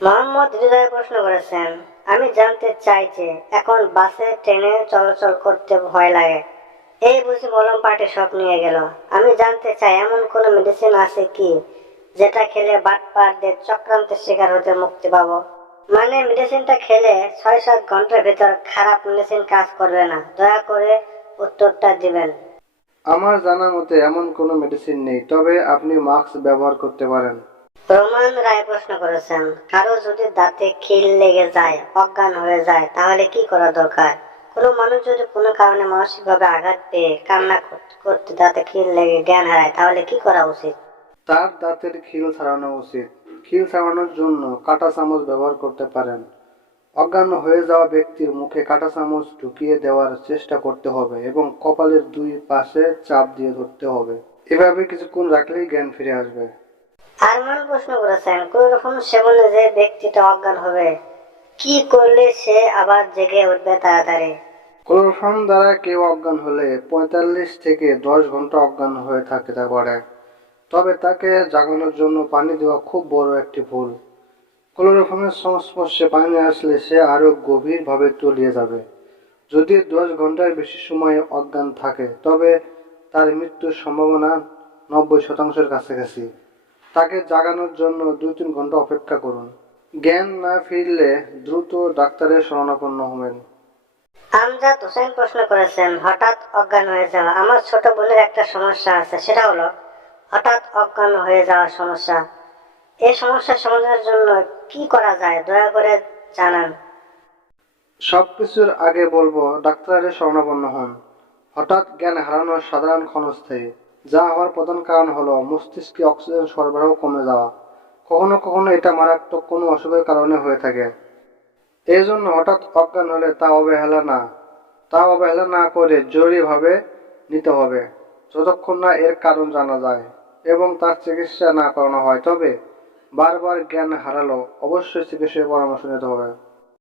মোহাম্মদ হৃদয় প্রশ্ন করেছেন, আমি জানতে চাই যে এখন বাসে, ট্রেনে চলাচল করতে ভয় লাগে এই বুঝি মলম পার্টি সব নিয়ে গেল। আমি জানতে চাই, এমন কোন মেডিসিন আছে কি যেটা খেলে বাটপারদের চক্রান্তের শিকার হতে মুক্তি পাবো মানে মেডিসিনটা খেলে ছয় সাত ঘণ্টার ভেতর খারাপ মেডিসিন কাজ করবে না। দয়া করে উত্তরটা দিবেন। আমার জানা মতে এমন কোনো মেডিসিন নেই, তবে আপনি মাস্ক ব্যবহার করতে পারেন। রোমান রায় প্রশ্ন করেছেন, কারও যদি দাঁতে খিল লেগে যায়, অজ্ঞান হয়ে যায়, তাহলে কি করা দরকার? কোনো মানুষ যদি কোনো কারণে আঘাত পেয়ে কান্না করতে দাঁতে খিল লেগে জ্ঞান হারায়, তাহলে কি করা উচিত? তার দাঁতের খিল ছাড়ানো উচিত। খিল ছাড়ানোর জন্য কাঁটা চামচ ব্যবহার করতে পারেন। অজ্ঞান হয়ে যাওয়া ব্যক্তির মুখে কাঁটা চামচ ঢুকিয়ে দেওয়ার চেষ্টা করতে হবে এবং কপালের দুই পাশে চাপ দিয়ে ধরতে হবে। এভাবে কিছুক্ষণ রাখলেই জ্ঞান ফিরে আসবে। আরমান প্রশ্ন করেছেন, কোন রকম সেবনে যে ব্যক্তিটা অজ্ঞান হবে, কি করলে সে আবার জেগে উঠবে তাড়াতাড়ি? ক্লোরোফর্ম দ্বারা কেউ অজ্ঞান হলে পঁয়তাল্লিশ থেকে দশ ঘণ্টা অজ্ঞান হয়ে থাকতে পারে তবে তাকে জাগানোর জন্য পানি দেওয়া খুব বড় একটি ভুল। ক্লোরোফর্মের সংস্পর্শে পানি আসলে সে আরও গভীরভাবে তলিয়ে যাবে। যদি দশ ঘণ্টার বেশি সময় অজ্ঞান থাকে, তবে তার মৃত্যুর সম্ভাবনা নব্বই শতাংশের কাছাকাছি। তাকে জাগানোর জন্য দুই তিন ঘণ্টা অপেক্ষা করুন। জ্ঞান না ফিরলে দ্রুত ডাক্তারের শরণাপন্ন হবেন। আমজাদ হোসেন প্রশ্ন করেছেন হঠাৎ অজ্ঞান হয়ে যাওয়া। আমার ছোট বোনের একটা সমস্যা আছে সেটা হলো হঠাৎ অজ্ঞান হয়ে যাওয়ার সমস্যা। এই সমস্যার সমাধানের জন্য কি করা যায়? দয়া করে জানান। সবকিছুর আগে বলব ডাক্তারের শরণাপন্ন হন। হঠাৎ জ্ঞান হারানোর সাধারণ ক্ষণস্থায়ী। যা হওয়ার প্রধান কারণ হলো, মস্তিষ্কে অক্সিজেন সরবরাহ কমে যাওয়া। কখনো কখনো এটা মারাত্মক কোনো অসুখের কারণে হয়ে থাকে। এই জন্য হঠাৎ অজ্ঞান হলে তা অবহেলা না, তা অবহেলা না করে জরুরিভাবে নিতে হবে, যতক্ষণ না এর কারণ জানা যায় এবং তার চিকিৎসা না করানো হয়। তবে বারবার জ্ঞান হারালো অবশ্যই চিকিৎসকের পরামর্শ নিতে হবে।